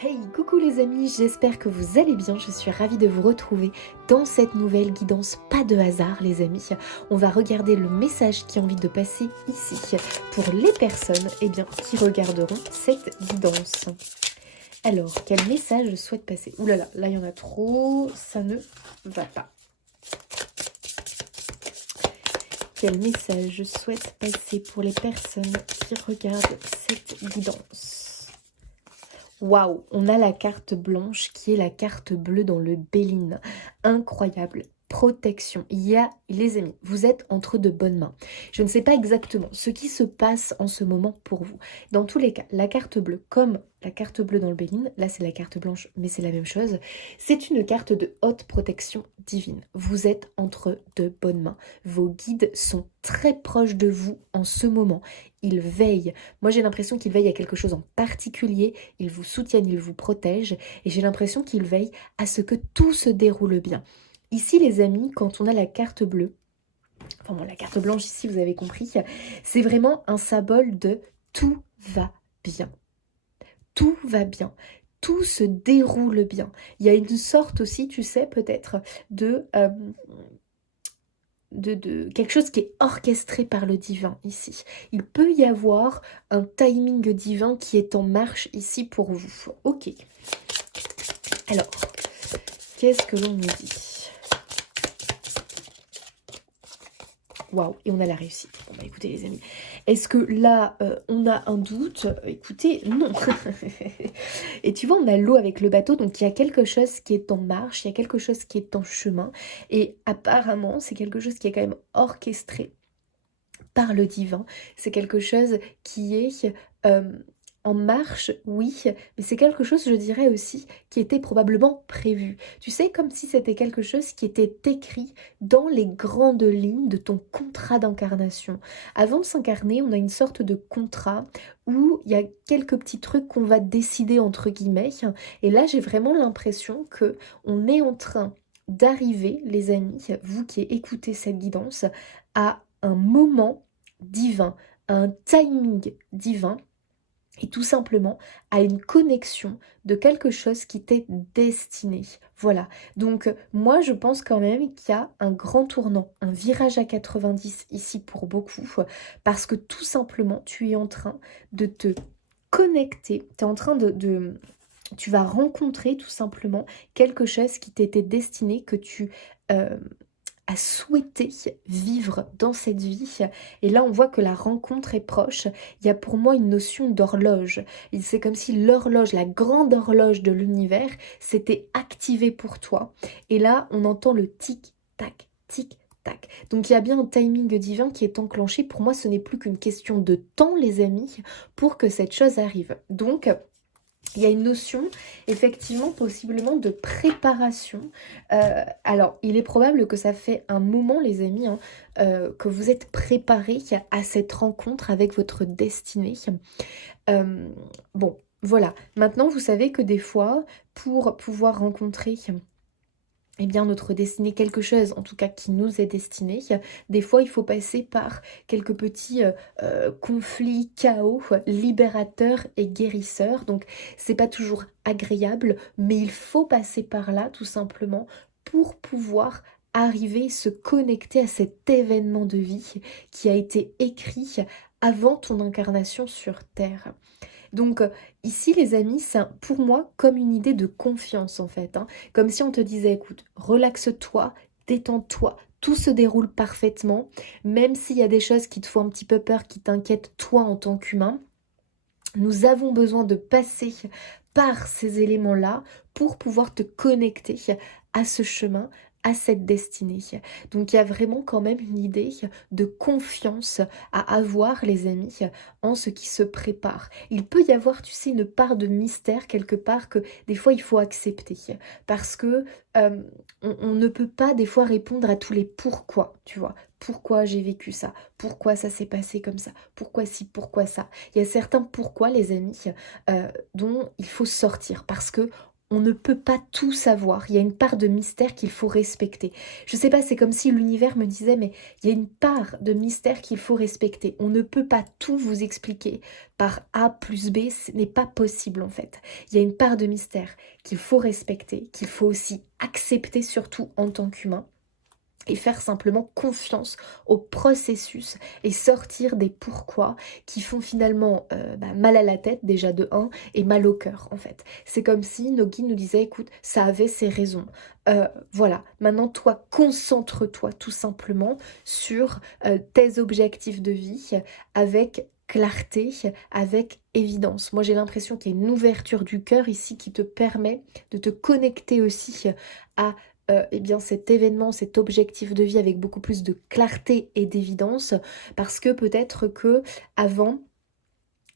Hey, coucou les amis, j'espère que vous allez bien, je suis ravie de vous retrouver dans cette nouvelle guidance, pas de hasard les amis. On va regarder le message qui a envie de passer ici pour les personnes qui regarderont cette guidance. Alors, quel message je souhaite passer? Ouh là là, là il y en a trop, ça ne va pas. Quel message je souhaite passer pour les personnes qui regardent cette guidance? Waouh, on a la carte blanche qui est la carte bleue dans le Béline. Incroyable. Protection. Il y a, les amis, vous êtes entre de bonnes mains. Je ne sais pas exactement ce qui se passe en ce moment pour vous. Dans tous les cas, la carte bleue, comme la carte bleue dans le Béline, là c'est la carte blanche, mais c'est la même chose, c'est une carte de haute protection divine. Vous êtes entre de bonnes mains. Vos guides sont très proches de vous en ce moment. Ils veillent. Moi j'ai l'impression qu'ils veillent à quelque chose en particulier. Ils vous soutiennent, ils vous protègent. Et j'ai l'impression qu'ils veillent à ce que tout se déroule bien. Ici les amis, quand on a la carte bleue, enfin bon, la carte blanche ici vous avez compris, c'est vraiment un symbole de tout va bien. Tout va bien. Tout se déroule bien. Il y a une sorte aussi, tu sais, peut-être de quelque chose qui est orchestré par le divin ici. Il peut y avoir un timing divin qui est en marche ici pour vous. Ok. Alors, qu'est-ce que l'on nous dit? Waouh, et on a la réussite. Bon bah écoutez les amis, est-ce que là on a un doute? Écoutez, non. Et tu vois, on a l'eau avec le bateau, donc il y a quelque chose qui est en marche, il y a quelque chose qui est en chemin, et apparemment c'est quelque chose qui est quand même orchestré par le divin. C'est quelque chose qui est en marche, oui, mais c'est quelque chose, je dirais aussi, qui était probablement prévu. Tu sais, comme si c'était quelque chose qui était écrit dans les grandes lignes de ton contrat d'incarnation. Avant de s'incarner, on a une sorte de contrat où il y a quelques petits trucs qu'on va décider entre guillemets. Et là, j'ai vraiment l'impression que on est en train d'arriver, les amis, vous qui écoutez cette guidance, à un moment divin, à un timing divin et tout simplement à une connexion de quelque chose qui t'est destiné. Voilà. Donc moi je pense quand même qu'il y a un grand tournant, un virage à 90 ici pour beaucoup, parce que tout simplement tu es en train de te connecter, tu es en train tu vas rencontrer tout simplement quelque chose qui t'était destiné, que tu à souhaiter vivre dans cette vie. Et là, on voit que la rencontre est proche. Il y a pour moi une notion d'horloge. C'est comme si l'horloge, la grande horloge de l'univers, s'était activée pour toi. Et là, on entend le tic-tac, tic-tac. Donc il y a bien un timing divin qui est enclenché. Pour moi, ce n'est plus qu'une question de temps, les amis, pour que cette chose arrive. Donc, il y a une notion, effectivement, possiblement de préparation. Alors, il est probable que ça fait un moment, les amis, que vous êtes préparés à cette rencontre avec votre destinée. Bon, voilà. Maintenant, vous savez que des fois, pour pouvoir rencontrer notre destinée, quelque chose en tout cas qui nous est destiné. Des fois, il faut passer par quelques petits conflits, chaos, libérateurs et guérisseurs. Donc, c'est pas toujours agréable, mais il faut passer par là tout simplement pour pouvoir arriver, se connecter à cet événement de vie qui a été écrit avant ton incarnation sur Terre. Donc ici les amis, c'est pour moi comme une idée de confiance en fait. Comme si on te disait écoute, relaxe-toi, détends-toi, tout se déroule parfaitement, même s'il y a des choses qui te font un petit peu peur, qui t'inquiètent toi en tant qu'humain. Nous avons besoin de passer par ces éléments-là pour pouvoir te connecter à ce chemin, à cette destinée. Donc il y a vraiment quand même une idée de confiance à avoir, les amis, en ce qui se prépare. Il peut y avoir, tu sais, une part de mystère quelque part que des fois il faut accepter parce que on ne peut pas des fois répondre à tous les pourquoi, tu vois. Pourquoi j'ai vécu ça? Pourquoi ça s'est passé comme ça? Pourquoi ci? Pourquoi ça? Il y a certains pourquoi, les amis, dont il faut sortir parce que on ne peut pas tout savoir. Il y a une part de mystère qu'il faut respecter. Je sais pas, c'est comme si l'univers me disait, mais il y a une part de mystère qu'il faut respecter. On ne peut pas tout vous expliquer par A plus B, ce n'est pas possible en fait. Il y a une part de mystère qu'il faut respecter, qu'il faut aussi accepter, surtout en tant qu'humain, et faire simplement confiance au processus et sortir des pourquoi qui font finalement mal à la tête déjà de un et mal au cœur en fait. C'est comme si nos guides nous disaient écoute, ça avait ses raisons. Voilà, maintenant toi concentre-toi tout simplement sur tes objectifs de vie avec clarté, avec évidence. Moi j'ai l'impression qu'il y a une ouverture du cœur ici qui te permet de te connecter aussi à eh bien cet événement, cet objectif de vie avec beaucoup plus de clarté et d'évidence, parce que peut-être que avant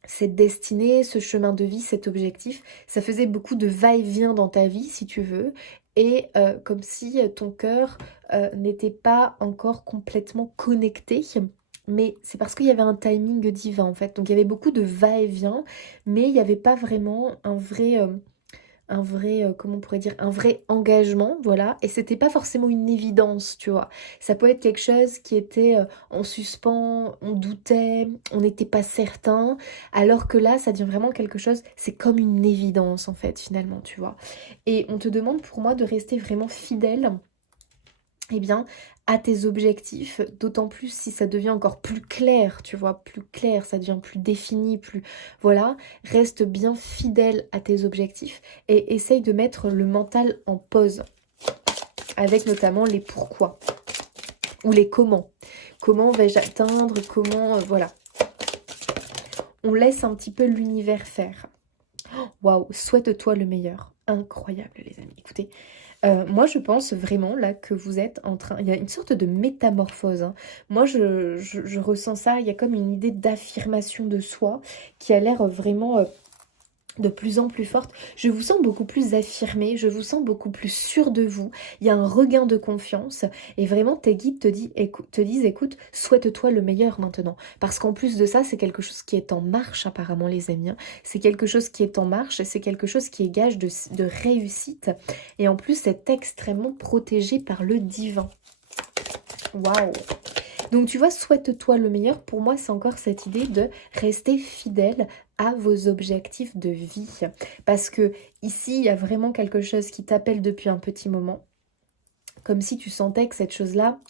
cette destinée, ce chemin de vie, cet objectif, ça faisait beaucoup de va-et-vient dans ta vie, si tu veux, et comme si ton cœur n'était pas encore complètement connecté. Mais c'est parce qu'il y avait un timing divin en fait. Donc il y avait beaucoup de va-et-vient, mais il n'y avait pas vraiment un vrai, comment on pourrait dire, un vrai engagement, voilà, et c'était pas forcément une évidence, tu vois. Ça peut être quelque chose qui était en suspens, on doutait, on n'était pas certain, alors que là, ça devient vraiment quelque chose, c'est comme une évidence, en fait, finalement, tu vois. Et on te demande pour moi de rester vraiment fidèle eh bien, à tes objectifs, d'autant plus si ça devient encore plus clair, tu vois, plus clair, ça devient plus défini, plus... Voilà, reste bien fidèle à tes objectifs et essaye de mettre le mental en pause, avec notamment les pourquoi ou les comment. Comment vais-je atteindre, comment... voilà. On laisse un petit peu l'univers faire. Waouh, souhaite-toi le meilleur. Incroyable les amis, écoutez... moi, je pense vraiment là que vous êtes en train... Il y a une sorte de métamorphose, hein. Moi, je ressens ça. Il y a comme une idée d'affirmation de soi qui a l'air vraiment de plus en plus forte. Je vous sens beaucoup plus affirmé, je vous sens beaucoup plus sûr de vous. Il y a un regain de confiance et vraiment tes guides te disent écoute, souhaite-toi le meilleur maintenant. Parce qu'en plus de ça, c'est quelque chose qui est en marche apparemment les amis, hein. C'est quelque chose qui est en marche, c'est quelque chose qui est gage de réussite. Et en plus, c'est extrêmement protégé par le divin. Waouh! Donc tu vois, souhaite-toi le meilleur. Pour moi, c'est encore cette idée de rester fidèle à vos objectifs de vie. Parce que ici, il y a vraiment quelque chose qui t'appelle depuis un petit moment. Comme si tu sentais que cette chose-là,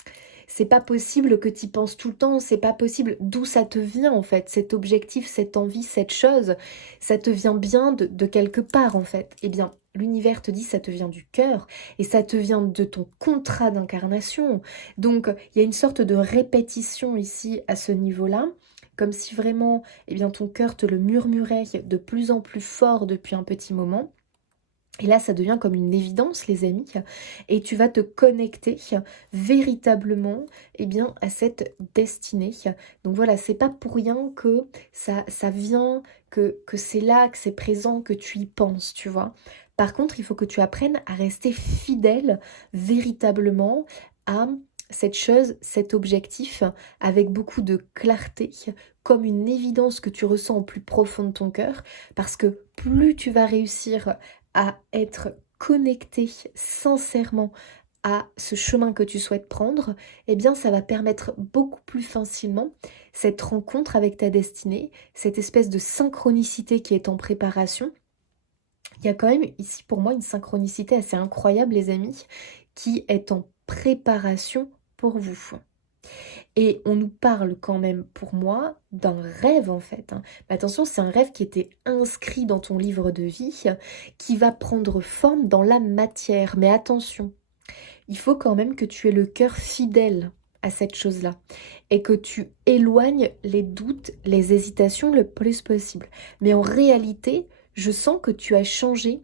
c'est pas possible que tu y penses tout le temps, c'est pas possible. D'où ça te vient en fait, cet objectif, cette envie, cette chose, ça te vient bien de quelque part en fait. Eh bien, l'univers te dit ça te vient du cœur et ça te vient de ton contrat d'incarnation. Donc, il y a une sorte de répétition ici à ce niveau-là, comme si vraiment, eh bien, ton cœur te le murmurait de plus en plus fort depuis un petit moment. Et là, ça devient comme une évidence, les amis, et tu vas te connecter véritablement eh bien, à cette destinée. Donc voilà, c'est pas pour rien que ça vient, que c'est là, que c'est présent, que tu y penses, tu vois. Par contre, il faut que tu apprennes à rester fidèle véritablement à cette chose, cet objectif, avec beaucoup de clarté, comme une évidence que tu ressens au plus profond de ton cœur, parce que plus tu vas réussir à être connecté sincèrement à ce chemin que tu souhaites prendre, eh bien ça va permettre beaucoup plus facilement cette rencontre avec ta destinée, cette espèce de synchronicité qui est en préparation. Il y a quand même ici pour moi une synchronicité assez incroyable les amis, qui est en préparation pour vous. Et on nous parle quand même, pour moi, d'un rêve en fait, hein. Mais attention, c'est un rêve qui était inscrit dans ton livre de vie, qui va prendre forme dans la matière. Mais attention, il faut quand même que tu aies le cœur fidèle à cette chose-là et que tu éloignes les doutes, les hésitations le plus possible. Mais en réalité, je sens que tu as changé.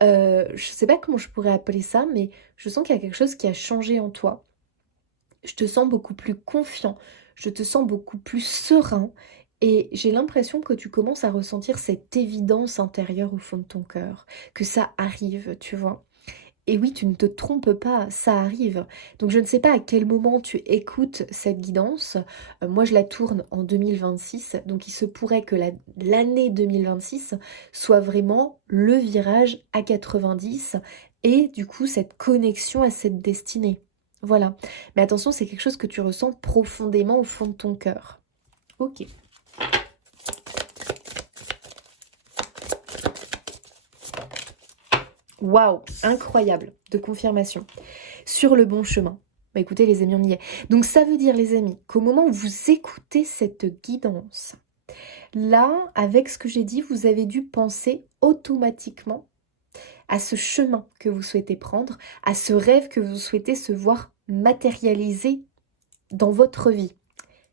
Je ne sais pas comment je pourrais appeler ça, mais je sens qu'il y a quelque chose qui a changé en toi. Je te sens beaucoup plus confiant, je te sens beaucoup plus serein et j'ai l'impression que tu commences à ressentir cette évidence intérieure au fond de ton cœur, que ça arrive, tu vois. Et oui, tu ne te trompes pas, ça arrive. Donc je ne sais pas à quel moment tu écoutes cette guidance. Moi, je la tourne en 2026, donc il se pourrait que l'année 2026 soit vraiment le virage à 90 et du coup cette connexion à cette destinée. Voilà. Mais attention, c'est quelque chose que tu ressens profondément au fond de ton cœur. Ok. Waouh, incroyable de confirmation. Sur le bon chemin. Bah écoutez les amis, on y est. Donc ça veut dire les amis qu'au moment où vous écoutez cette guidance, là, avec ce que j'ai dit, vous avez dû penser automatiquement à ce chemin que vous souhaitez prendre, à ce rêve que vous souhaitez se voir matérialiser dans votre vie.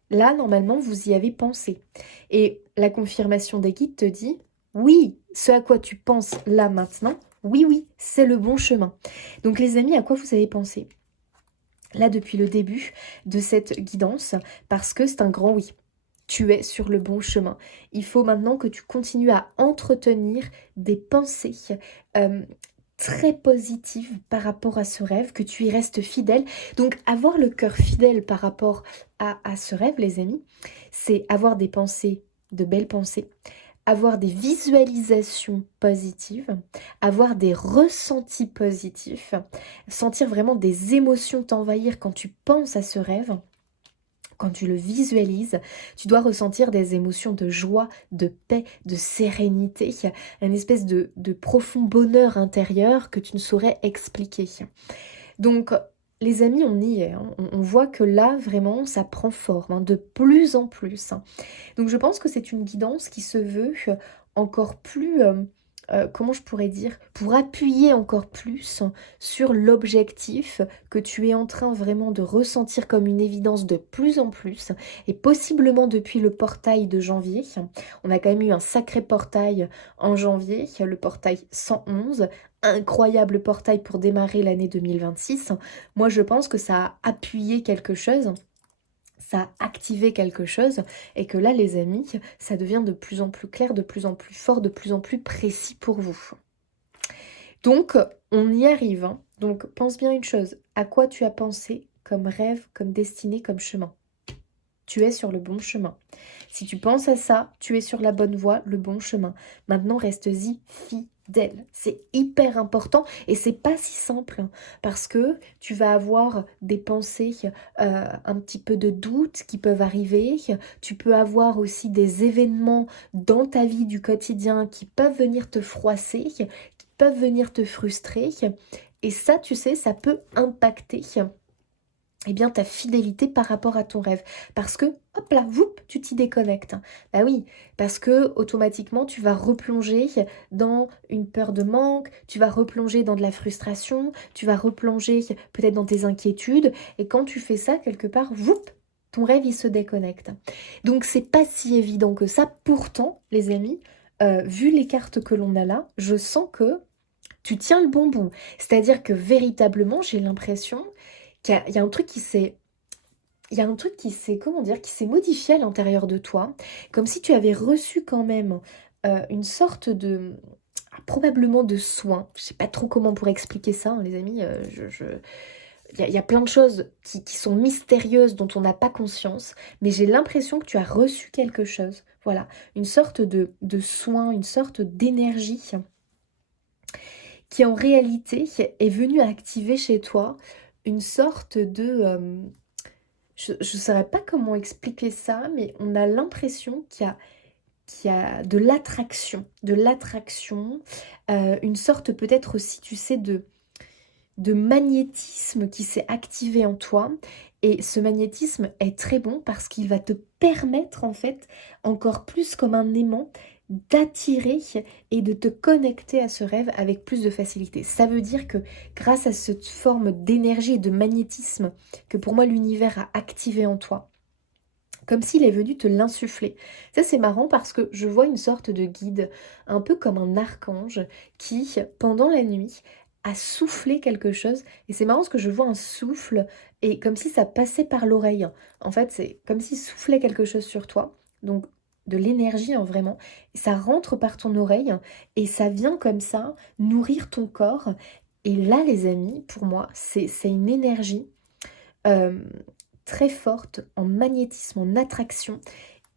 Là, normalement, vous y avez pensé. Et la confirmation des guides te dit, oui, ce à quoi tu penses là maintenant, oui, oui, c'est le bon chemin. Donc les amis, à quoi vous avez pensé là depuis le début de cette guidance? Parce que c'est un grand oui. Tu es sur le bon chemin. Il faut maintenant que tu continues à entretenir des pensées très positives par rapport à ce rêve, que tu y restes fidèle. Donc avoir le cœur fidèle par rapport à ce rêve, les amis, c'est avoir des pensées, de belles pensées, avoir des visualisations positives, avoir des ressentis positifs, sentir vraiment des émotions t'envahir quand tu penses à ce rêve. Quand tu le visualises, tu dois ressentir des émotions de joie, de paix, de sérénité, une espèce de profond bonheur intérieur que tu ne saurais expliquer. Donc, les amis, on y est. Hein. On voit que là, vraiment, ça prend forme, hein, de plus en plus. Hein. Donc, je pense que c'est une guidance qui se veut encore plus... comment je pourrais dire, pour appuyer encore plus sur l'objectif que tu es en train vraiment de ressentir comme une évidence de plus en plus, et possiblement depuis le portail de janvier. On a quand même eu un sacré portail en janvier, le portail 111, incroyable portail pour démarrer l'année 2026. Moi, je pense que ça a appuyé quelque chose, ça a activé quelque chose, et que là, les amis, ça devient de plus en plus clair, de plus en plus fort, de plus en plus précis pour vous. Donc, on y arrive. Hein. Donc, pense bien une chose. À quoi tu as pensé comme rêve, comme destinée, comme chemin? Tu es sur le bon chemin. Si tu penses à ça, tu es sur la bonne voie, le bon chemin. Maintenant, reste-y fidèle. C'est hyper important et c'est pas si simple hein, parce que tu vas avoir des pensées, un petit peu de doute qui peuvent arriver. Tu peux avoir aussi des événements dans ta vie du quotidien qui peuvent venir te froisser, qui peuvent venir te frustrer. Et ça, tu sais, ça peut impacter eh bien, ta fidélité par rapport à ton rêve. Parce que, hop là, whoop, tu t'y déconnectes. Bah oui, parce que automatiquement, tu vas replonger dans une peur de manque, tu vas replonger dans de la frustration, tu vas replonger peut-être dans tes inquiétudes. Et quand tu fais ça, quelque part, whoop, ton rêve, il se déconnecte. Donc, c'est pas si évident que ça. Pourtant, les amis, vu les cartes que l'on a là, je sens que tu tiens le bon bout. C'est-à-dire que véritablement, j'ai l'impression qu'il y a un truc qui s'est... Il y a un truc comment dire, qui s'est modifié à l'intérieur de toi, comme si tu avais reçu quand même une sorte de, probablement de soin. Je sais pas trop comment on pourrait expliquer ça, hein, les amis. Il y a plein de choses qui sont mystérieuses dont on n'a pas conscience, mais j'ai l'impression que tu as reçu quelque chose. Voilà, une sorte de soin, une sorte d'énergie qui en réalité est venue activer chez toi une sorte de... je ne saurais pas comment expliquer ça, mais on a l'impression qu'il y a de l'attraction, une sorte peut-être aussi, tu sais, de magnétisme qui s'est activé en toi. Et ce magnétisme est très bon parce qu'il va te permettre en fait, encore plus comme un aimant, d'attirer et de te connecter à ce rêve avec plus de facilité. Ça veut dire que grâce à cette forme d'énergie et de magnétisme que pour moi l'univers a activé en toi, comme s'il est venu te l'insuffler. Ça c'est marrant parce que je vois une sorte de guide, un peu comme un archange qui, pendant la nuit, a soufflé quelque chose. Et c'est marrant parce que je vois un souffle et comme si ça passait par l'oreille. En fait, c'est comme s'il soufflait quelque chose sur toi. Donc de l'énergie hein, vraiment. Et ça rentre par ton oreille et ça vient comme ça nourrir ton corps Et là, les amis, pour moi, c'est une énergie euh, très forte en magnétisme, en attraction.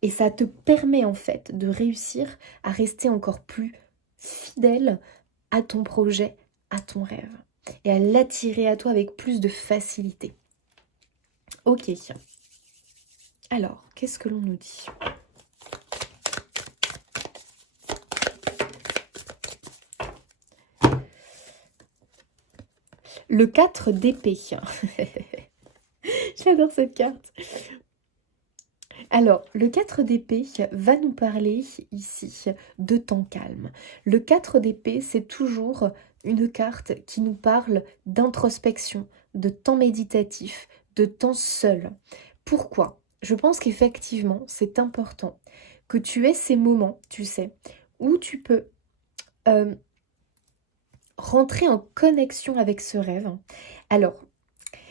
Et ça te permet en fait de réussir à rester encore plus fidèle à ton projet, à ton rêve. Et à l'attirer à toi avec plus de facilité. Ok. Alors, qu'est-ce que l'on nous dit? Le 4 d'épée. J'adore cette carte. Alors, le 4 d'épée va nous parler ici de temps calme. Le 4 d'épée, c'est toujours une carte qui nous parle d'introspection, de temps méditatif, de temps seul. Pourquoi? Je pense qu'effectivement, c'est important que tu aies ces moments, tu sais, où tu peux euh, rentrer en connexion avec ce rêve. Alors,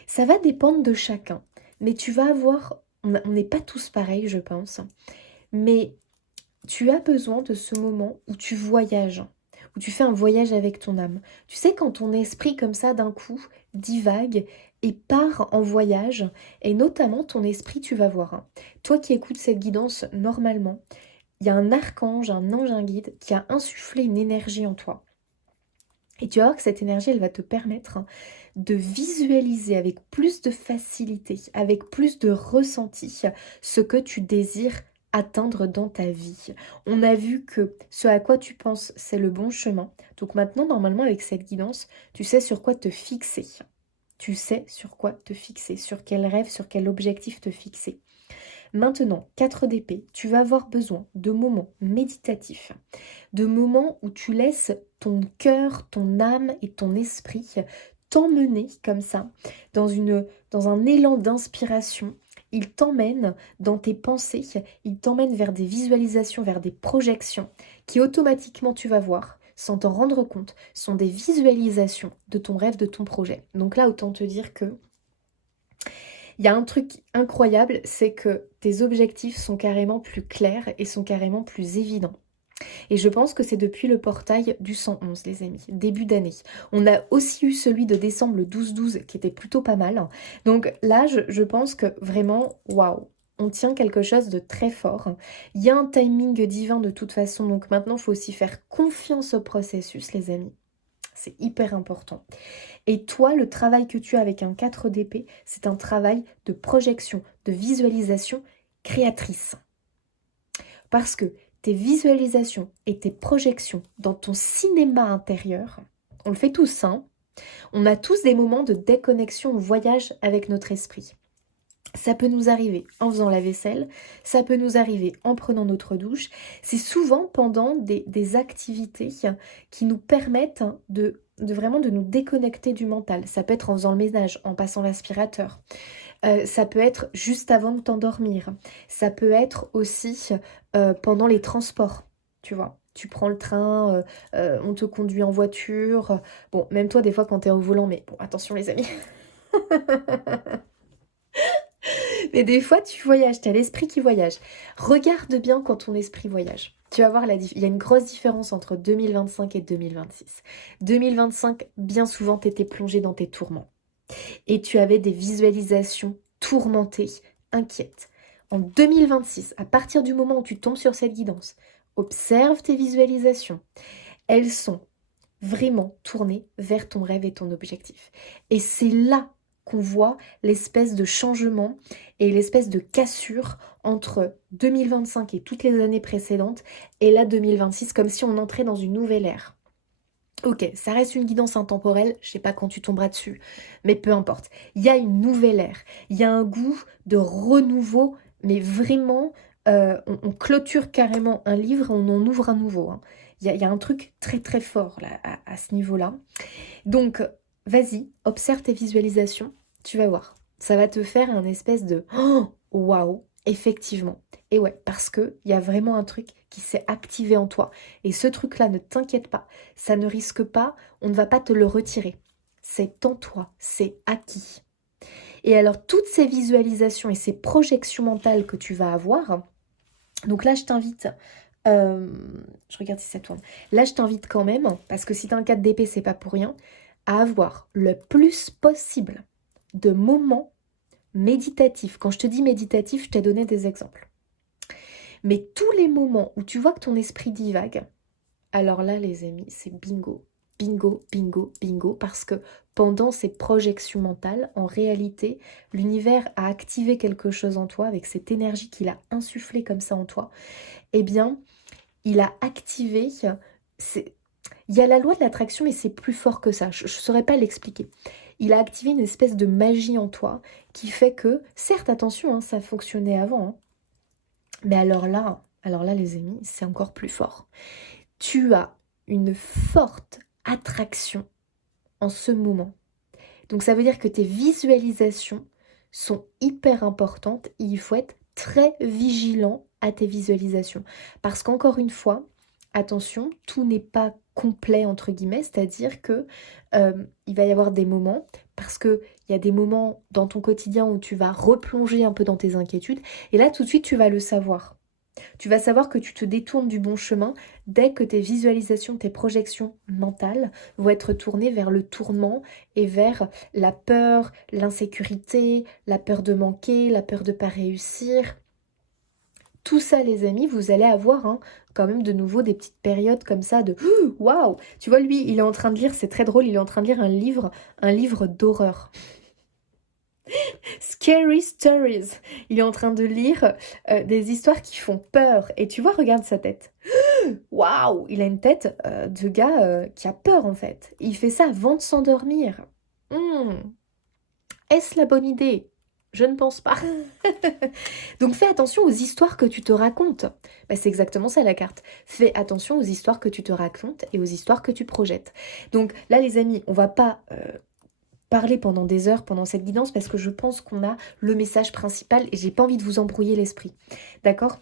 ça va dépendre de chacun, mais tu vas avoir, on n'est pas tous pareils, je pense, mais tu as besoin de ce moment où tu voyages, où tu fais un voyage avec ton âme. Tu sais, quand ton esprit, comme ça, d'un coup, divague et part en voyage, et notamment ton esprit, tu vas voir, hein. Toi qui écoutes cette guidance normalement, il y a un archange, un ange, un guide qui a insufflé une énergie en toi. Et tu vas voir que cette énergie, elle va te permettre de visualiser avec plus de facilité, avec plus de ressenti, ce que tu désires atteindre dans ta vie. On a vu que ce à quoi tu penses, c'est le bon chemin. Donc maintenant, normalement, avec cette guidance, tu sais sur quoi te fixer. Tu sais sur quoi te fixer, sur quel rêve, sur quel objectif te fixer. Maintenant, 4 d'épée, tu vas avoir besoin de moments méditatifs, de moments où tu laisses ton cœur, ton âme et ton esprit t'emmener comme ça, dans un élan d'inspiration. Il t'emmène dans tes pensées, il t'emmène vers des visualisations, vers des projections qui automatiquement tu vas voir, sans t'en rendre compte, sont des visualisations de ton rêve, de ton projet. Donc là, autant te dire que il y a un truc incroyable, c'est que tes objectifs sont carrément plus clairs et sont carrément plus évidents. Et je pense que c'est depuis le portail du 111, les amis, début d'année. On a aussi eu celui de décembre le 12-12 qui était plutôt pas mal. Donc là, je pense que vraiment, waouh, on tient quelque chose de très fort. Il y a un timing divin de toute façon, donc maintenant, il faut aussi faire confiance au processus, les amis. C'est hyper important. Et toi, le travail que tu as avec un 4 d'épée, c'est un travail de projection, de visualisation créatrice. Parce que tes visualisations et tes projections dans ton cinéma intérieur, on le fait tous, hein, on a tous des moments de déconnexion ou voyage avec notre esprit. Ça peut nous arriver en faisant la vaisselle, ça peut nous arriver en prenant notre douche. C'est souvent pendant des activités qui nous permettent de vraiment de nous déconnecter du mental. Ça peut être en faisant le ménage, en passant l'aspirateur. Ça peut être juste avant de t'endormir. Ça peut être aussi pendant les transports, tu vois. Tu prends le train, on te conduit en voiture. Bon, même toi, des fois, quand t'es au volant, mais bon, attention les amis. Mais des fois, tu voyages, tu as l'esprit qui voyage. Regarde bien quand ton esprit voyage. Tu vas voir, il y a une grosse différence entre 2025 et 2026. 2025, bien souvent, tu étais plongé dans tes tourments. Et tu avais des visualisations tourmentées, inquiètes. En 2026, à partir du moment où tu tombes sur cette guidance, observe tes visualisations. Elles sont vraiment tournées vers ton rêve et ton objectif. Et c'est là qu'on voit l'espèce de changement et l'espèce de cassure entre 2025 et toutes les années précédentes et là 2026, comme si on entrait dans une nouvelle ère. Ok, ça reste une guidance intemporelle, je sais pas quand tu tomberas dessus, mais peu importe. Il y a une nouvelle ère, il y a un goût de renouveau, mais vraiment, on clôture carrément un livre et on en ouvre un nouveau, hein. Il y a un truc très très fort là, à ce niveau-là. Donc, vas-y, observe tes visualisations, tu vas voir. Ça va te faire un espèce de oh, waouh, effectivement. Et ouais, parce qu'il y a vraiment un truc qui s'est activé en toi. Et ce truc-là, ne t'inquiète pas, ça ne risque pas, on ne va pas te le retirer. C'est en toi, c'est acquis. Et alors, toutes ces visualisations et ces projections mentales que tu vas avoir, donc là, je t'invite, je regarde si ça tourne. Là, je t'invite quand même, parce que si tu as un 4 d'épée, c'est pas pour rien, à avoir le plus possible de moments méditatifs. Quand je te dis méditatif, je t'ai donné des exemples. Mais tous les moments où tu vois que ton esprit divague, alors là, les amis, c'est bingo. Bingo, bingo, bingo, parce que pendant ces projections mentales, en réalité, l'univers a activé quelque chose en toi avec cette énergie qu'il a insufflée comme ça en toi. Eh bien, il a activé, il y a la loi de l'attraction, mais c'est plus fort que ça. Je ne saurais pas l'expliquer. Il a activé une espèce de magie en toi qui fait que, certes, attention, hein, ça fonctionnait avant, hein, mais alors là, les amis, c'est encore plus fort. Tu as une forte attraction en ce moment. Donc ça veut dire que tes visualisations sont hyper importantes et il faut être très vigilant à tes visualisations. Parce qu'encore une fois, attention, tout n'est pas complet entre guillemets, c'est-à-dire que il va y avoir des moments, parce qu'il y a des moments dans ton quotidien où tu vas replonger un peu dans tes inquiétudes, et là tout de suite tu vas le savoir. Tu vas savoir que tu te détournes du bon chemin dès que tes visualisations, tes projections mentales vont être tournées vers le tourment et vers la peur, l'insécurité, la peur de manquer, la peur de ne pas réussir. Tout ça, les amis, vous allez avoir quand même de nouveau des petites périodes comme ça de waouh. Tu vois, lui, il est en train de lire, c'est très drôle, il est en train de lire un livre d'horreur. Scary Stories. Il est en train de lire des histoires qui font peur. Et tu vois, regarde sa tête. Waouh, il a une tête de gars qui a peur en fait. Il fait ça avant de s'endormir. Est-ce la bonne idée? Je ne pense pas. Donc fais attention aux histoires que tu te racontes. Bah, c'est exactement ça la carte. Fais attention aux histoires que tu te racontes et aux histoires que tu projettes. Donc là les amis, on va pas parler pendant des heures pendant cette guidance parce que je pense qu'on a le message principal et j'ai pas envie de vous embrouiller l'esprit. D'accord?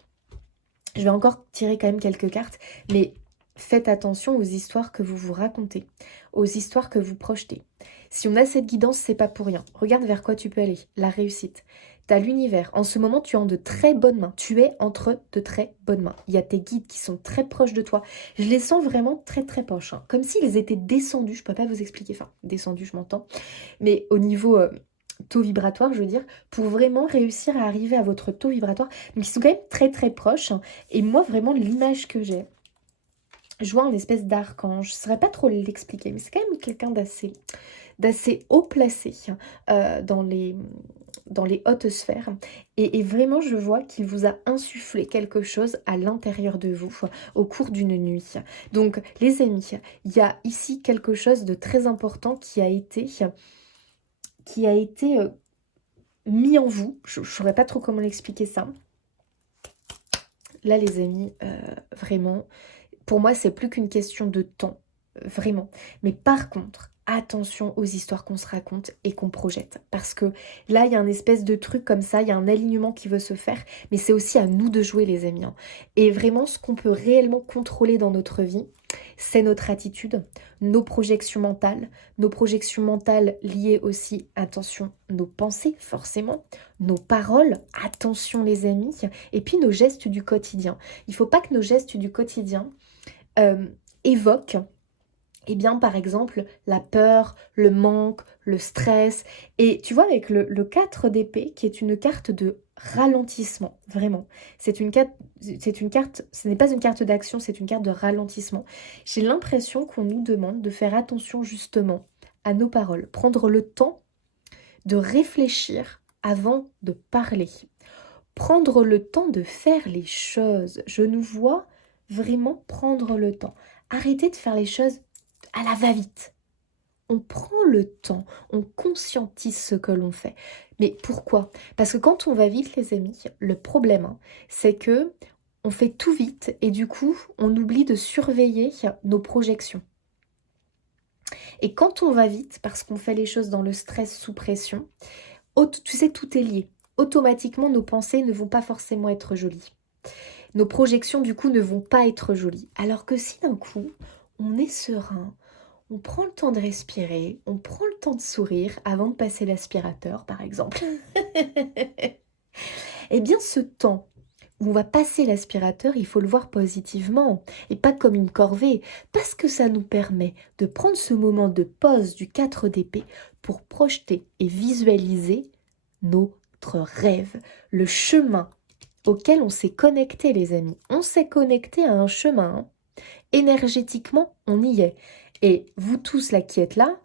Je vais encore tirer quand même quelques cartes, mais faites attention aux histoires que vous vous racontez, aux histoires que vous projetez. Si on a cette guidance, c'est pas pour rien. Regarde vers quoi tu peux aller, la réussite. T'as l'univers. En ce moment, tu es en de très bonnes mains. Tu es entre de très bonnes mains. Il y a tes guides qui sont très proches de toi. Je les sens vraiment très très proches. Comme s'ils étaient descendus. Je peux pas vous expliquer. Enfin, descendus, je m'entends. Mais au niveau taux vibratoire, je veux dire, pour vraiment réussir à arriver à votre taux vibratoire. Donc, ils sont quand même très très proches. Et moi, vraiment, l'image que j'ai, je vois une espèce d'archange. Je ne saurais pas trop l'expliquer, mais c'est quand même quelqu'un d'assez haut placé dans les hautes sphères. Et vraiment, je vois qu'il vous a insufflé quelque chose à l'intérieur de vous au cours d'une nuit. Donc, les amis, il y a ici quelque chose de très important qui a été mis en vous. Je ne saurais pas trop comment l'expliquer ça. Là, les amis, vraiment, pour moi, c'est plus qu'une question de temps. Vraiment. Mais par contre, attention aux histoires qu'on se raconte et qu'on projette. Parce que là, il y a un espèce de truc comme ça, il y a un alignement qui veut se faire. Mais c'est aussi à nous de jouer, les amis. Et vraiment, ce qu'on peut réellement contrôler dans notre vie, c'est notre attitude, nos projections mentales liées aussi, attention, nos pensées forcément, nos paroles, attention les amis, et puis nos gestes du quotidien. Il ne faut pas que nos gestes du quotidien évoquent, eh bien, par exemple, la peur, le manque, le stress. Et tu vois, avec le 4 d'épée, qui est une carte de ralentissement, vraiment. C'est une carte, ce n'est pas une carte d'action, c'est une carte de ralentissement. J'ai l'impression qu'on nous demande de faire attention justement à nos paroles, prendre le temps de réfléchir avant de parler, prendre le temps de faire les choses. Je nous vois vraiment prendre le temps. Arrêtez de faire les choses à la va-vite. On prend le temps, on conscientise ce que l'on fait. Mais pourquoi? Parce que quand on va vite, les amis, le problème, c'est que on fait tout vite et du coup, on oublie de surveiller nos projections. Et quand on va vite, parce qu'on fait les choses dans le stress sous pression, tu sais, tout est lié. Automatiquement, nos pensées ne vont pas forcément être jolies. Nos projections, du coup, ne vont pas être jolies. Alors que si d'un coup, on est serein, on prend le temps de respirer, on prend le temps de sourire avant de passer l'aspirateur, par exemple. Eh bien, ce temps où on va passer l'aspirateur, il faut le voir positivement et pas comme une corvée, parce que ça nous permet de prendre ce moment de pause du 4 d'épée pour projeter et visualiser notre rêve, le chemin auquel on s'est connecté, les amis. On s'est connecté à un chemin, hein. Énergétiquement, on y est. Et vous tous là qui êtes là,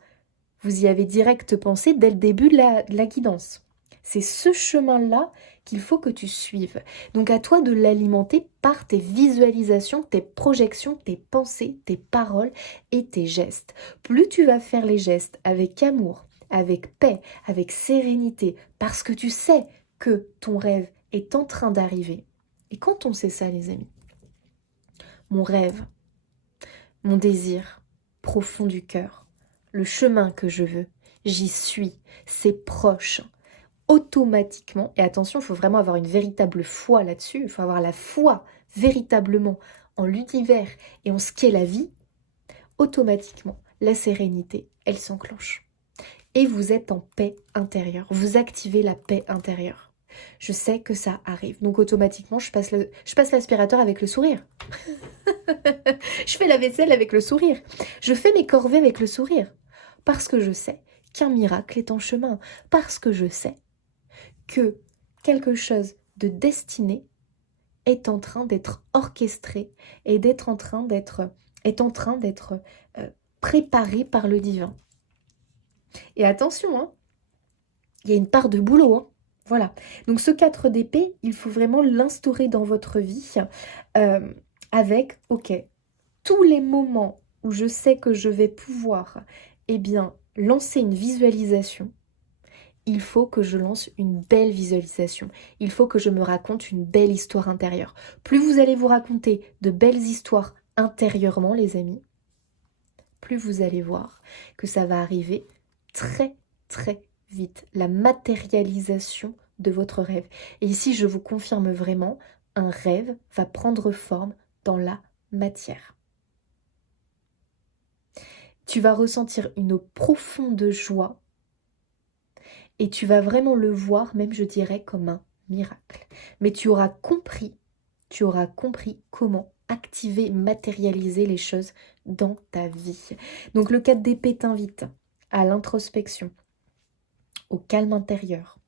vous y avez direct pensé dès le début de la guidance. C'est ce chemin-là qu'il faut que tu suives. Donc à toi de l'alimenter par tes visualisations, tes projections, tes pensées, tes paroles et tes gestes. Plus tu vas faire les gestes avec amour, avec paix, avec sérénité, parce que tu sais que ton rêve est en train d'arriver. Et quand on sait ça, les amis, mon rêve, mon désir profond du cœur, le chemin que je veux, j'y suis, c'est proche. Automatiquement, et attention, il faut vraiment avoir une véritable foi là-dessus, il faut avoir la foi véritablement en l'univers et en ce qu'est la vie, automatiquement, la sérénité, elle s'enclenche. Et vous êtes en paix intérieure, vous activez la paix intérieure. Je sais que ça arrive, donc automatiquement, je passe l'aspirateur avec le sourire. Je fais la vaisselle avec le sourire. Je fais mes corvées avec le sourire. Parce que je sais qu'un miracle est en chemin. Parce que je sais que quelque chose de destiné est en train d'être orchestré et est en train d'être préparé par le divin. Et attention, hein, il y a une part de boulot, hein. Voilà. Donc ce 4 d'épée, il faut vraiment l'instaurer dans votre vie avec, ok, tous les moments où je sais que je vais pouvoir, eh bien, lancer une visualisation, il faut que je lance une belle visualisation. Il faut que je me raconte une belle histoire intérieure. Plus vous allez vous raconter de belles histoires intérieurement, les amis, plus vous allez voir que ça va arriver très, très vite. La matérialisation de votre rêve. Et ici, je vous confirme vraiment, un rêve va prendre forme dans la matière. Tu vas ressentir une profonde joie et tu vas vraiment le voir, même je dirais, comme un miracle. Mais tu auras compris comment activer, matérialiser les choses dans ta vie. Donc le 4 d'épée t'invite à l'introspection, au calme intérieur,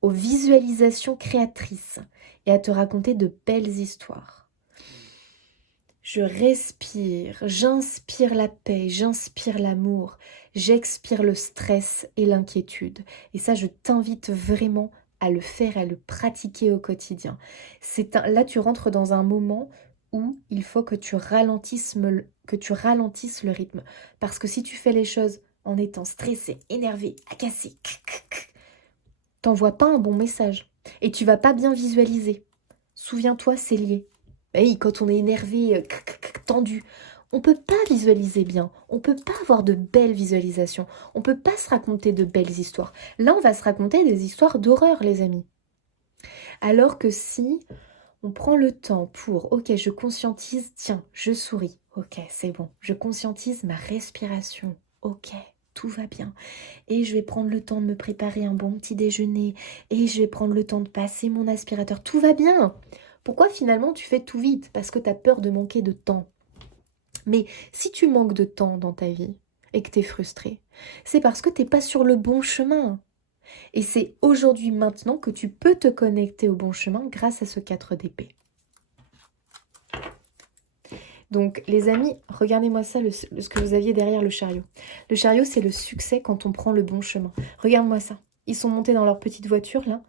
aux visualisations créatrices et à te raconter de belles histoires. Je respire, j'inspire la paix, j'inspire l'amour, j'expire le stress et l'inquiétude. Et ça, je t'invite vraiment à le faire, à le pratiquer au quotidien. Là, tu rentres dans un moment où il faut que tu ralentisses le rythme. Parce que si tu fais les choses en étant stressé, énervé, agacé, t'envoies pas un bon message. Et tu vas pas bien visualiser. Souviens-toi, c'est lié. Oui, quand on est énervé, tendu, on peut pas visualiser bien, on peut pas avoir de belles visualisations, on peut pas se raconter de belles histoires. Là, on va se raconter des histoires d'horreur, les amis. Alors que si on prend le temps pour, ok, je conscientise, tiens, je souris, ok, c'est bon, je conscientise ma respiration, ok, tout va bien. Et je vais prendre le temps de me préparer un bon petit déjeuner, et je vais prendre le temps de passer mon aspirateur, tout va bien. Pourquoi finalement tu fais tout vite? Parce que tu as peur de manquer de temps. Mais si tu manques de temps dans ta vie et que tu es frustré, c'est parce que tu n'es pas sur le bon chemin. Et c'est aujourd'hui, maintenant, que tu peux te connecter au bon chemin grâce à ce 4 d'épée. Donc les amis, regardez-moi ça, ce que vous aviez derrière le chariot. Le chariot, c'est le succès quand on prend le bon chemin. Regarde-moi ça. Ils sont montés dans leur petite voiture là.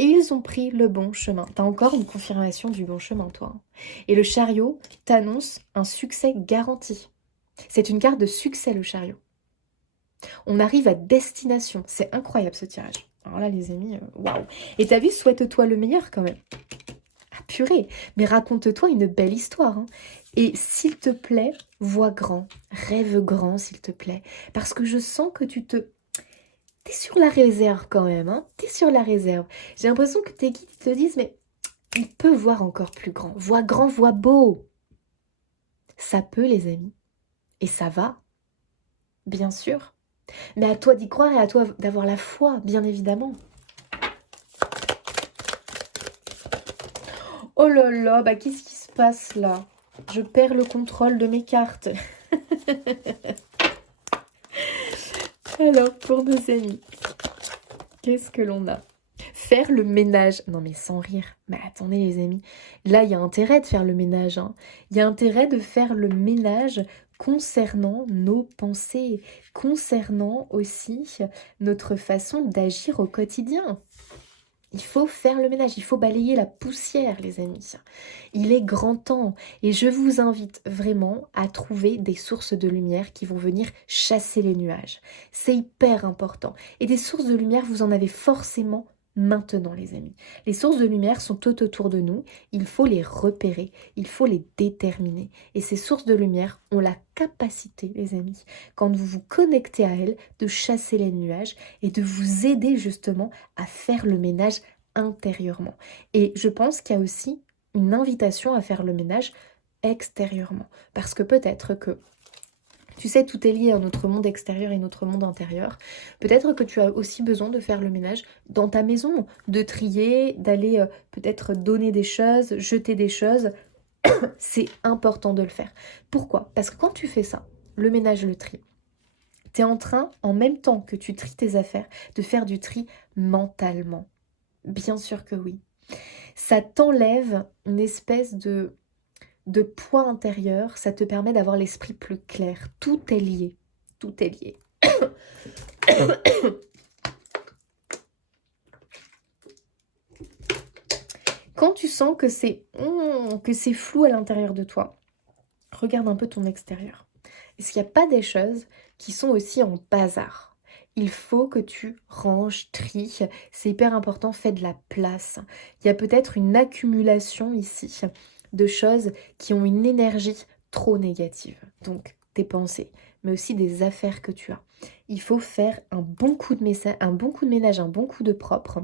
Et ils ont pris le bon chemin. T'as encore une confirmation du bon chemin, toi. Et le chariot t'annonce un succès garanti. C'est une carte de succès, le chariot. On arrive à destination. C'est incroyable, ce tirage. Alors là, les amis, waouh. Et t'as vu, souhaite-toi le meilleur, quand même. Ah, purée. Mais raconte-toi une belle histoire. Hein. Et s'il te plaît, vois grand. Rêve grand, s'il te plaît. Parce que je sens que T'es sur la réserve quand même, hein. T'es sur la réserve. J'ai l'impression que tes guides te disent, mais il peut voir encore plus grand. Vois grand, vois beau. Ça peut, les amis. Et ça va. Bien sûr. Mais à toi d'y croire et à toi d'avoir la foi, bien évidemment. Oh là là, bah qu'est-ce qui se passe là? Je perds le contrôle de mes cartes. Alors, pour nos amis, qu'est-ce que l'on a? Faire le ménage. Non mais sans rire. Mais attendez les amis. Là, il y a intérêt de faire le ménage. Hein. Il y a intérêt de faire le ménage concernant nos pensées, concernant aussi notre façon d'agir au quotidien. Il faut faire le ménage, il faut balayer la poussière, les amis. Il est grand temps et je vous invite vraiment à trouver des sources de lumière qui vont venir chasser les nuages. C'est hyper important. Et des sources de lumière, vous en avez forcément maintenant, les amis. Les sources de lumière sont tout autour de nous. Il faut les repérer, il faut les déterminer. Et ces sources de lumière ont la capacité, les amis, quand vous vous connectez à elles, de chasser les nuages et de vous aider justement à faire le ménage intérieurement. Et je pense qu'il y a aussi une invitation à faire le ménage extérieurement. Parce que peut-être que, tu sais, tout est lié à notre monde extérieur et notre monde intérieur. Peut-être que tu as aussi besoin de faire le ménage dans ta maison, de trier, d'aller peut-être donner des choses, jeter des choses. C'est important de le faire. Pourquoi? Parce que quand tu fais ça, le ménage, le tri, tu es en train, en même temps que tu tries tes affaires, de faire du tri mentalement. Bien sûr que oui. Ça t'enlève une espèce de poids intérieur, ça te permet d'avoir l'esprit plus clair. Tout est lié. Tout est lié. Quand tu sens que c'est flou à l'intérieur de toi, regarde un peu ton extérieur. Est-ce qu'il n'y a pas des choses qui sont aussi en bazar? Il faut que tu ranges, tries, c'est hyper important, fais de la place. Il y a peut-être une accumulation ici de choses qui ont une énergie trop négative. Donc tes pensées, mais aussi des affaires que tu as. Il faut faire un bon coup de ménage, un bon coup de propre.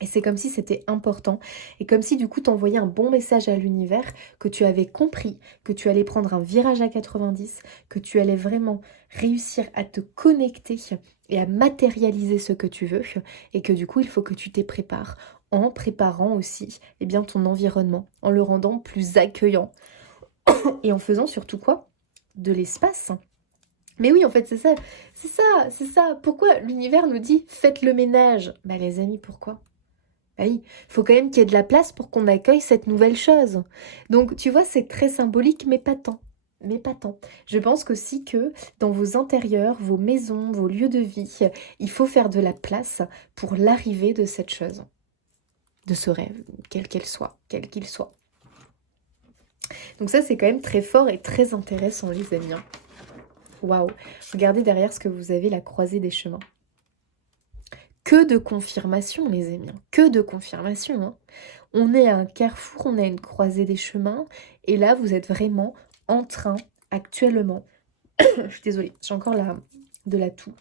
Et c'est comme si c'était important et comme si du coup t'envoyais un bon message à l'univers que tu avais compris, que tu allais prendre un virage à 90, que tu allais vraiment réussir à te connecter et à matérialiser ce que tu veux et que du coup il faut que tu t'y prépares en préparant aussi ton environnement, en le rendant plus accueillant et en faisant surtout quoi? De l'espace. Mais oui, en fait, c'est ça, c'est ça, c'est ça. Pourquoi l'univers nous dit faites le ménage? Bah les amis, pourquoi? Ah oui, il faut quand même qu'il y ait de la place pour qu'on accueille cette nouvelle chose. Donc, tu vois, c'est très symbolique, mais pas tant. Mais pas tant. Je pense qu'aussi que dans vos intérieurs, vos maisons, vos lieux de vie, il faut faire de la place pour l'arrivée de cette chose, de ce rêve, quel qu'il soit. Donc ça, c'est quand même très fort et très intéressant, les amis. Hein. Waouh! Regardez derrière ce que vous avez, la croisée des chemins. Que de confirmation, les amis. Que de confirmation. Hein. On est à un carrefour, on a une croisée des chemins. Et là, vous êtes vraiment en train, actuellement, je suis désolée, j'ai encore de la toux,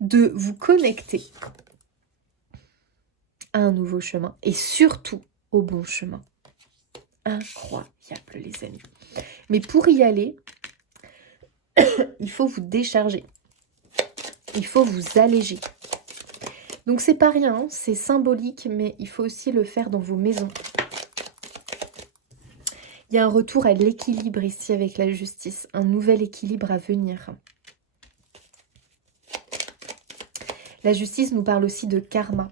de vous connecter à un nouveau chemin. Et surtout, au bon chemin. Incroyable, les amis. Mais pour y aller, il faut vous décharger. Il faut vous alléger. Donc c'est pas rien, hein, c'est symbolique, mais il faut aussi le faire dans vos maisons. Il y a un retour à l'équilibre ici avec la justice, un nouvel équilibre à venir. La justice nous parle aussi de karma,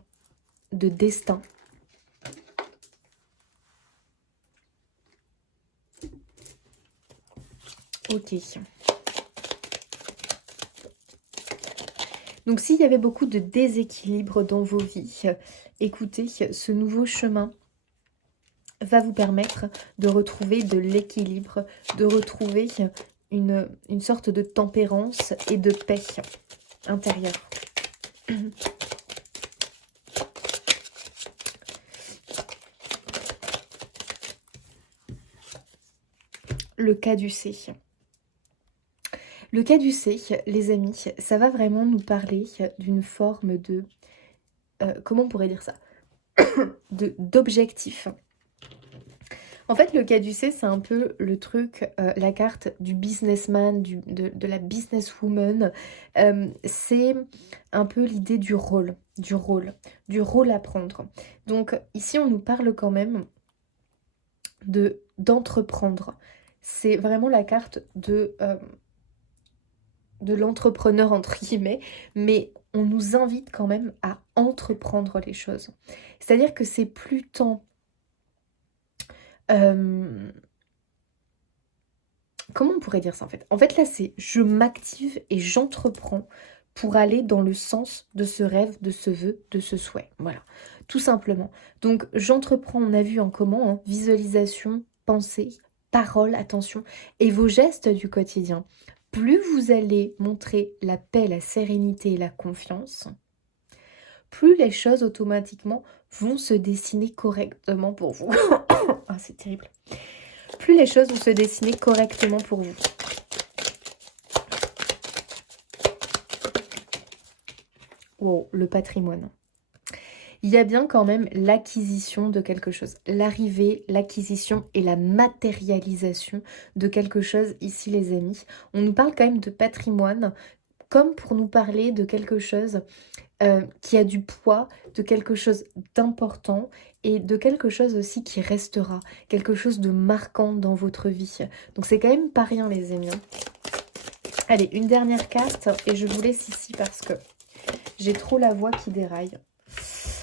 de destin. Ok. Donc s'il y avait beaucoup de déséquilibre dans vos vies, écoutez, ce nouveau chemin va vous permettre de retrouver de l'équilibre, de retrouver une sorte de tempérance et de paix intérieure. Le caducée. Le caducée, les amis, ça va vraiment nous parler d'une forme de... comment on pourrait dire ça? D'objectif. En fait, le caducée, c'est un peu le truc, la carte du businessman, de la businesswoman. C'est un peu l'idée du rôle à prendre. Donc ici, on nous parle quand même d'entreprendre. C'est vraiment la carte de l'entrepreneur, entre guillemets, mais on nous invite quand même à entreprendre les choses. C'est-à-dire que c'est plus tant... euh, comment on pourrait dire ça en fait? En fait là c'est je m'active et j'entreprends pour aller dans le sens de ce rêve, de ce vœu, de ce souhait. Voilà, tout simplement. Donc j'entreprends, on a vu en comment, hein, visualisation, pensée, parole, attention, et vos gestes du quotidien. Plus vous allez montrer la paix, la sérénité et la confiance, plus les choses automatiquement vont se dessiner correctement pour vous. Ah, c'est terrible. Plus les choses vont se dessiner correctement pour vous. Wow, le patrimoine. Il y a bien quand même l'acquisition de quelque chose. L'arrivée, l'acquisition et la matérialisation de quelque chose ici, les amis. On nous parle quand même de patrimoine comme pour nous parler de quelque chose qui a du poids, de quelque chose d'important et de quelque chose aussi qui restera, quelque chose de marquant dans votre vie. Donc c'est quand même pas rien, les amis. Allez, une dernière carte et je vous laisse ici parce que j'ai trop la voix qui déraille.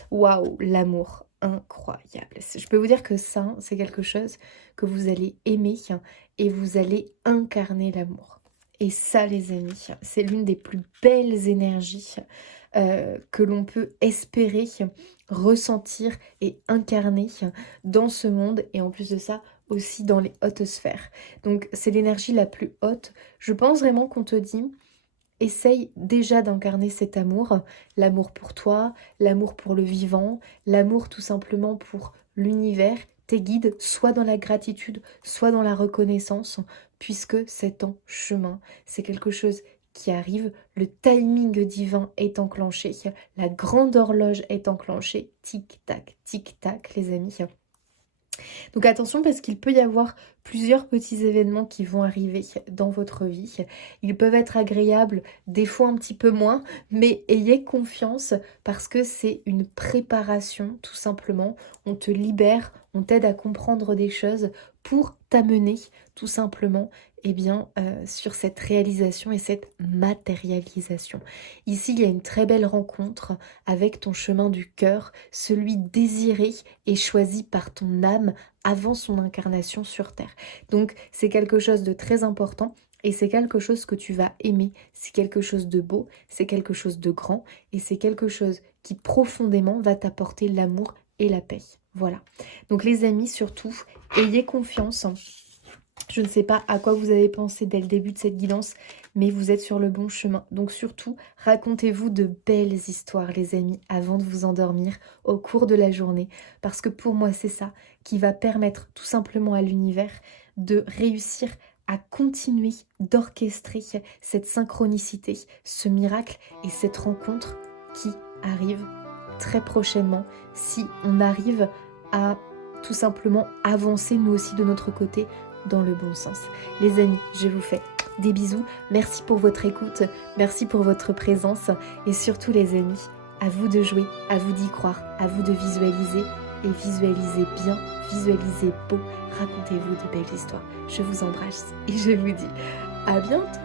Waouh, l'amour, incroyable. Je peux vous dire que ça, c'est quelque chose que vous allez aimer et vous allez incarner l'amour. Et ça, les amis, c'est l'une des plus belles énergies que l'on peut espérer ressentir et incarner dans ce monde. Et en plus de ça, aussi dans les hautes sphères. Donc, c'est l'énergie la plus haute. Je pense vraiment qu'on te dit... Essaye déjà d'incarner cet amour, l'amour pour toi, l'amour pour le vivant, l'amour tout simplement pour l'univers, tes guides, soit dans la gratitude, soit dans la reconnaissance, puisque c'est en chemin. C'est quelque chose qui arrive, le timing divin est enclenché, la grande horloge est enclenchée, tic tac les amis. Donc attention parce qu'il peut y avoir plusieurs petits événements qui vont arriver dans votre vie. Ils peuvent être agréables, des fois un petit peu moins, mais ayez confiance parce que c'est une préparation tout simplement. On te libère, on t'aide à comprendre des choses pour t'amener tout simplement sur cette réalisation et cette matérialisation. Ici, il y a une très belle rencontre avec ton chemin du cœur, celui désiré et choisi par ton âme avant son incarnation sur Terre. Donc, c'est quelque chose de très important et c'est quelque chose que tu vas aimer. C'est quelque chose de beau, c'est quelque chose de grand et c'est quelque chose qui profondément va t'apporter l'amour et la paix. Voilà. Donc, les amis, surtout, ayez confiance. Je ne sais pas à quoi vous avez pensé dès le début de cette guidance, mais vous êtes sur le bon chemin. Donc surtout, racontez-vous de belles histoires, les amis, avant de vous endormir au cours de la journée. Parce que pour moi, c'est ça qui va permettre tout simplement à l'univers de réussir à continuer d'orchestrer cette synchronicité, ce miracle et cette rencontre qui arrive très prochainement si on arrive à tout simplement avancer nous aussi de notre côté dans le bon sens. Les amis, je vous fais des bisous. Merci pour votre écoute, merci pour votre présence et surtout les amis, à vous de jouer, à vous d'y croire, à vous de visualiser et visualisez bien, visualisez beau, racontez-vous de belles histoires. Je vous embrasse et je vous dis à bientôt.